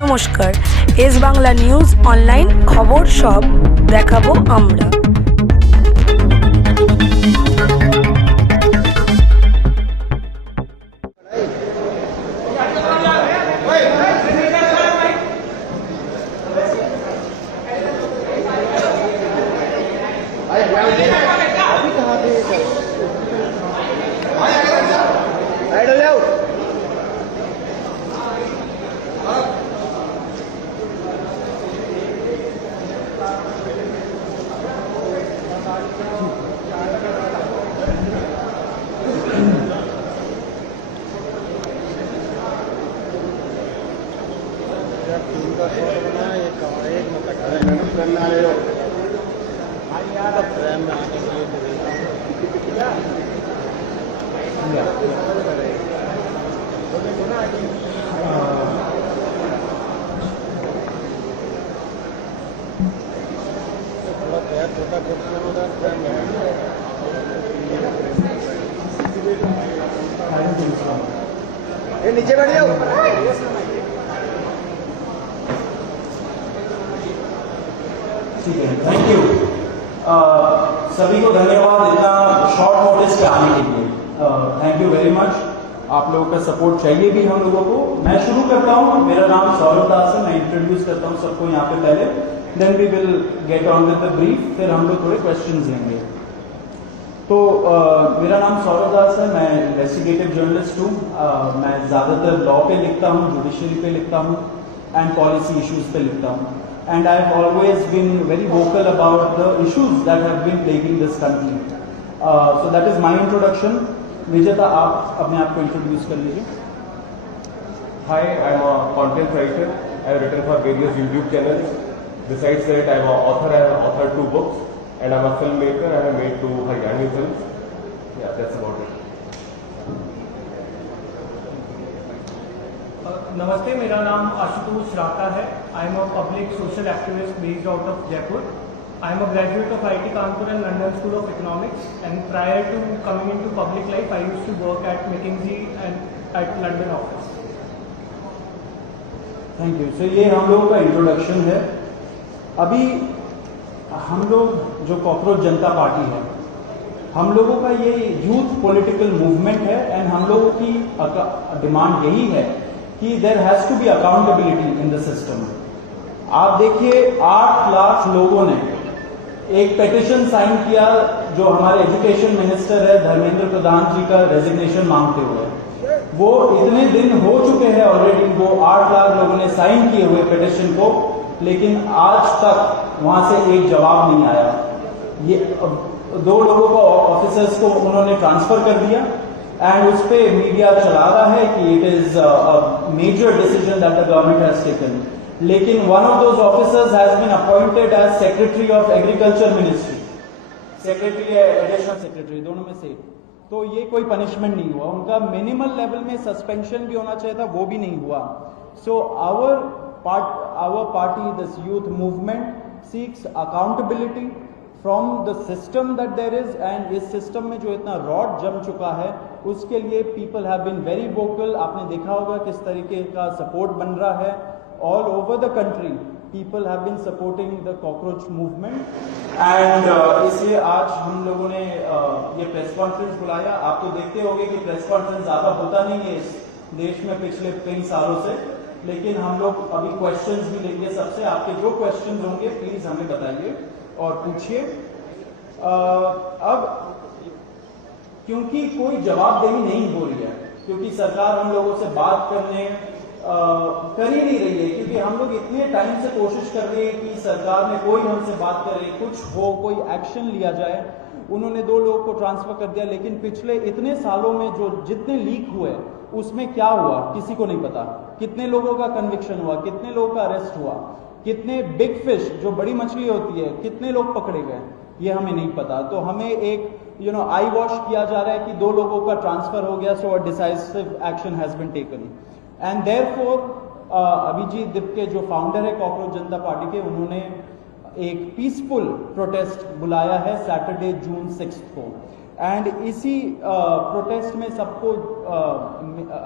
নমস্কার, S Bangla news online খবর সব দেখাবো আমরা। नीचे बैठ जाओ। ठीक है, थैंक यू। सभी को धन्यवाद इतना शॉर्ट नोटिस पे आने के लिए। Thank you very much. आप लोगों का सपोर्ट चाहिए भी हम लोगों को। मैं शुरू करता हूँ। मेरा नाम सौरभ दास है। मैं इंट्रोड्यूस करता हूँ सबको यहाँ पे पहले, then we will get on with the brief, फिर हम लोग थोड़े क्वेश्चंस लेंगे। तो मेरा नाम सौरभ दास है। मैं इन्वेस्टिगेटिव जर्नलिस्ट हूँ। मैं ज़्यादातर लॉ पे लिखता हूँ, जुडिशरी पे लिखता हूँ एंड पॉलिसी इश्यूज पे लिखता हूँ। And I have always been very vocal about the issues that have been plaguing this country. So that is my introduction. Vijeta, आप अपने आप को इंट्रोड्यूस कर लीजिए। Hi, I'm a content writer. I have written for various YouTube channels. Besides that, I'm an author. I have authored 2 books. And I'm a filmmaker. I have made 2 Haryani films. Yeah, that's about it. नमस्ते, मेरा नाम आशुतोष श्राता है। I am a public social activist based out of Jaipur. I am a graduate of IIT Kanpur and London school of economics and prior to coming into public life I used to work at McKinsey and at London office. Thank you. So ये हम लोगों का introduction है। अभी हम लोग जो cockroach जनता party है, हम लोगों का ये यूथ पॉलिटिकल मूवमेंट है एंड हम लोगों की डिमांड यही है कि there has to be accountability in the system. आप देखिए, 8 लाख लोगों ने एक पेटिशन साइन किया जो हमारे एजुकेशन मिनिस्टर है धर्मेंद्र प्रधान जी का रेजिग्नेशन मांगते हुए। वो इतने दिन हो चुके हैं ऑलरेडी, वो 8 लाख लोगों ने साइन किए हुए पेटिशन को, लेकिन आज तक वहां से एक जवाब नहीं आया। ये 2 लोगों को, ऑफिसर्स को उन्होंने ट्रांसफर कर दिया एंड उस पे मीडिया चला रहा है कि it is a major decision that the government has taken. लेकिन one of those officers has been appointed as secretary of agriculture ministry, secretary additional secretary, दोनों में से। तो ये कोई पनिशमेंट नहीं हुआ उनका। मिनिमल लेवल में सस्पेंशन भी होना चाहिए था, वो भी नहीं हुआ। So our party, this youth movement, seeks accountability from the system that there is, and इस system में जो इतना रॉड जम चुका है उसके लिए people have been very vocal। आपने देखा होगा किस तरीके का सपोर्ट बन रहा है all over the country। people have been supporting the cockroach movement and इसलिए आज हम लोगों ने ये प्रेस कॉन्फ्रेंस बुलाया। आप तो देखते होंगे कि प्रेस कॉन्फ्रेंस ज्यादा होता नहीं है इस देश में पिछले कई सालों से, लेकिन हम लोग अभी क्वेश्चंस भी लेंगे सबसे। आपके जो क्वेश्चंस होंगे प्लीज हमें बताइए और पूछिए। अब क्योंकि कोई जवाबदेही नहीं हो रही है, क्योंकि सरकार हम लोगों से बात करने कर ही नहीं रही है, क्योंकि हम लोग इतने टाइम से कोशिश कर रहे हैं कि सरकार में कोई हमसे बात करे, कुछ हो, कोई एक्शन लिया जाए। उन्होंने 2 लोगों को ट्रांसफर कर दिया, लेकिन पिछले इतने सालों में जो जितने लीक हुए उसमें क्या हुआ किसी को नहीं पता। कितने लोगों का कन्विक्शन हुआ, कितने लोगों का अरेस्ट हुआ, कितने बिग फिश जो बड़ी मछली होती है कितने लोग पकड़े गए, ये हमें नहीं पता। तो हमें एक आई वॉश किया जा रहा है कि 2 लोगों का ट्रांसफर हो गया, so a decisive action has been taken and therefore Abhijit Dipke जो फाउंडर है कॉकरोच जनता पार्टी के, उन्होंने एक पीसफुल प्रोटेस्ट बुलाया है सैटरडे जून 6 को। एंड इसी प्रोटेस्ट में सबको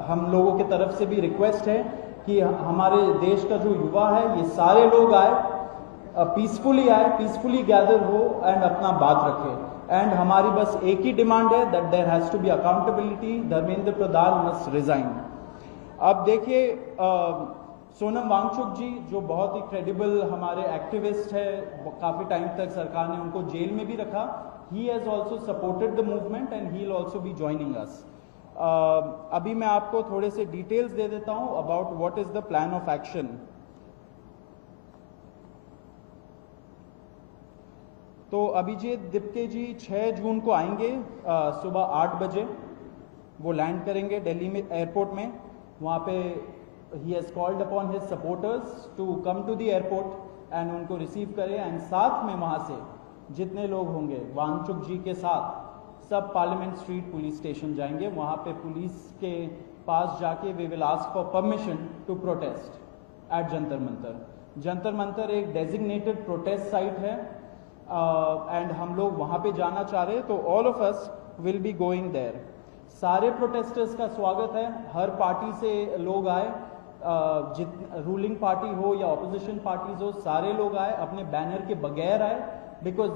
हम लोगों की तरफ से भी रिक्वेस्ट है कि कि हमारे देश का जो युवा है ये सारे लोग आए, पीसफुली गैदर हो एंड अपना बात रखे। एंड हमारी बस एक ही डिमांड है that there has to be accountability, Dharmendra Pradhan must resign. अब देखिए सोनम वांगचुक जी जो बहुत ही क्रेडिबल हमारे एक्टिविस्ट है, काफ़ी टाइम तक सरकार ने उनको जेल में भी रखा, he has also supported the movement and he will also be joining us. अभी मैं आपको थोड़े से डिटेल्स दे देता हूं about what is the plan of action. तो अभिजीत दिप्के जी 6 जून को आएंगे सुबह 8 बजे, वो लैंड करेंगे दिल्ली में एयरपोर्ट में। वहाँ पे he has called upon his supporters to come to the airport and उनको रिसीव करें। एंड साथ में वहाँ से जितने लोग होंगे वांगचुक जी के साथ सब पार्लियामेंट स्ट्रीट पुलिस स्टेशन जाएंगे। वहाँ पे पुलिस के पास जाके we will ask for permission to protest at Jantar Mantar. Jantar Mantar एक डेजिग्नेटेड प्रोटेस्ट साइट है एंड हम लोग वहाँ पे जाना चाह रहे हैं, तो all of us will be going there. सारे प्रोटेस्टर्स का स्वागत है, हर पार्टी से लोग आए, रूलिंग पार्टी हो या ऑपोजिशन पार्टीज हो, सारे लोग आए, अपने बैनर के बगैर आए, because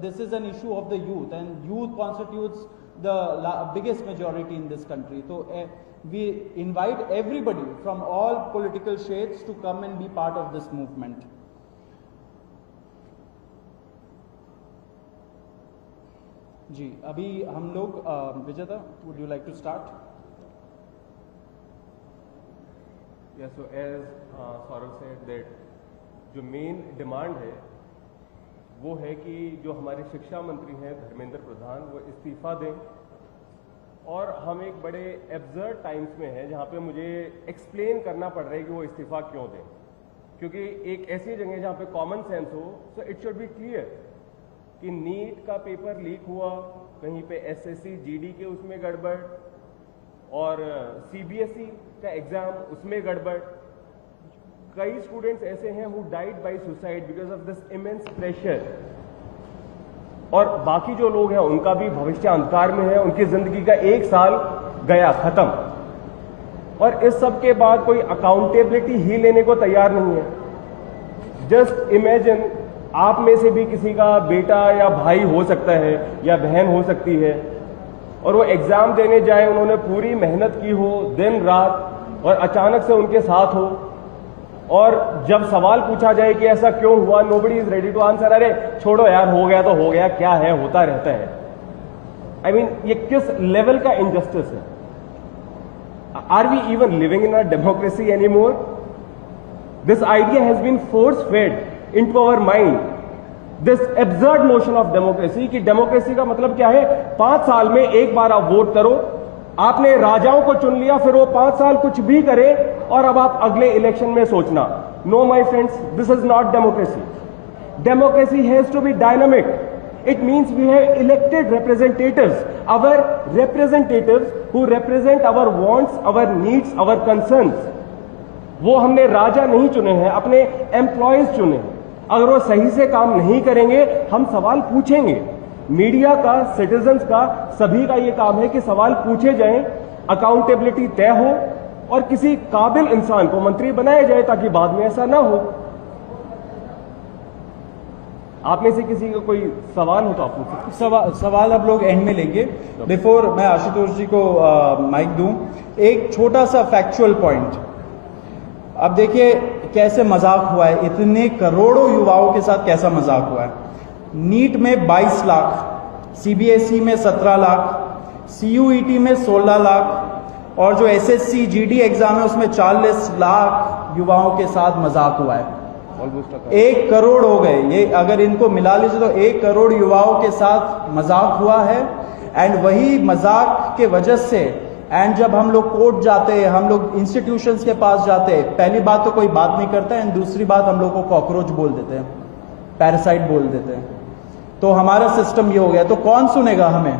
this is an issue of the youth and youth constitutes the biggest majority in this country. तो we invite everybody from all political shades to come and be part of this movement. जी अभी हम लोग Vijeta, would you like to start? Yeah, so as Saurav said that जो main demand है वो है कि जो हमारे शिक्षा मंत्री हैं धर्मेंद्र प्रधान वो इस्तीफा दें। और हम एक बड़े एब्सर्ड टाइम्स में हैं जहाँ पे मुझे एक्सप्लेन करना पड़ रहा है कि वो इस्तीफा क्यों दें, क्योंकि एक ऐसी जगह जहाँ पे कॉमन सेंस हो, so it should be clear कि नीट का पेपर लीक हुआ, कहीं पे एसएससी जीडी के उसमें गड़बड़ और सीबीएसई का एग्जाम उसमें गड़बड़। कई स्टूडेंट्स ऐसे हैं who died by suicide because of this immense pressure, और बाकी जो लोग हैं उनका भी भविष्य अंधकार में है, उनकी जिंदगी का 1 साल गया खत्म, और इस सब के बाद कोई अकाउंटेबिलिटी ही लेने को तैयार नहीं है। जस्ट इमेजिन आप में से भी किसी का बेटा या भाई हो सकता है या बहन हो सकती है, और वो एग्जाम देने जाए, उन्होंने पूरी मेहनत की हो दिन रात, और अचानक से उनके साथ हो, और जब सवाल पूछा जाए कि ऐसा क्यों हुआ, nobody is ready to answer. अरे छोड़ो यार, हो गया तो हो गया, क्या है, होता रहता है। आई मीन ये किस लेवल का इनजस्टिस है? Are we even living in a democracy any more? This idea has been force fed into our mind, this absurd notion of democracy, कि डेमोक्रेसी का मतलब क्या है? 5 साल में एक बार आप वोट करो, आपने राजाओं को चुन लिया, फिर वो 5 साल कुछ भी करे और अब आप अगले इलेक्शन में सोचना। No my friends, this is not democracy. Democracy has to be dynamic. It means we have elected representatives, our representatives who represent our wants, our needs, our concerns. वो हमने राजा नहीं चुने हैं, अपने एम्प्लॉयज चुने हैं। अगर वो सही से काम नहीं करेंगे, हम सवाल पूछेंगे। मीडिया का, सिटीजन्स का, सभी का ये काम है कि सवाल पूछे जाएं, अकाउंटेबिलिटी तय हो और किसी काबिल इंसान को मंत्री बनाया जाए ताकि बाद में ऐसा ना हो। आप में से किसी का कोई सवाल हो तो आप पूछ सकते। सवाल आप लोग एंड में लेंगे। बिफोर मैं आशुतोष जी को माइक दूं, एक छोटा सा फैक्चुअल पॉइंट। अब देखिए कैसे मजाक हुआ है, इतने करोड़ों युवाओं के साथ कैसा मजाक हुआ है। नीट में 22 लाख, सीबीएसई में 17 लाख, सीयूईटी में 16 लाख, और जो एसएससी जीडी एग्जाम है उसमें 40 लाख युवाओं के साथ मजाक हुआ है। 1 करोड़ हो गए ये, अगर इनको मिला लीजिए तो 1 करोड़ युवाओं के साथ मजाक हुआ है। एंड वही मजाक के वजह से, एंड जब हम लोग कोर्ट जाते हैं, हम लोग इंस्टीट्यूशंस के पास जाते हैं, पहली बात तो कोई बात नहीं करता है, एंड दूसरी बात हम लोग को कॉकरोच बोल देते हैं, पैरासाइट बोल देते हैं। तो हमारा सिस्टम ये हो गया, तो कौन सुनेगा हमें,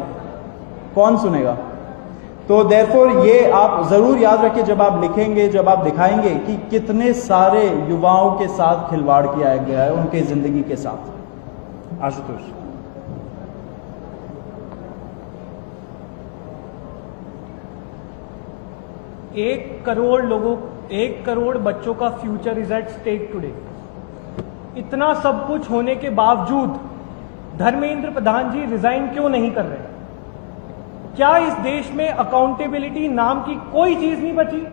कौन सुनेगा? तो देयरफॉर ये आप जरूर याद रखिए जब आप लिखेंगे, जब आप दिखाएंगे कि कितने सारे युवाओं के साथ खिलवाड़ किया गया है, उनके जिंदगी के साथ। आशुतोष। 1 करोड़ लोगों 1 करोड़ बच्चों का future is at stake today. इतना सब कुछ होने के बावजूद धर्मेंद्र प्रधान जी रिजाइन क्यों नहीं कर रहे? क्या इस देश में अकाउंटेबिलिटी नाम की कोई चीज नहीं बची?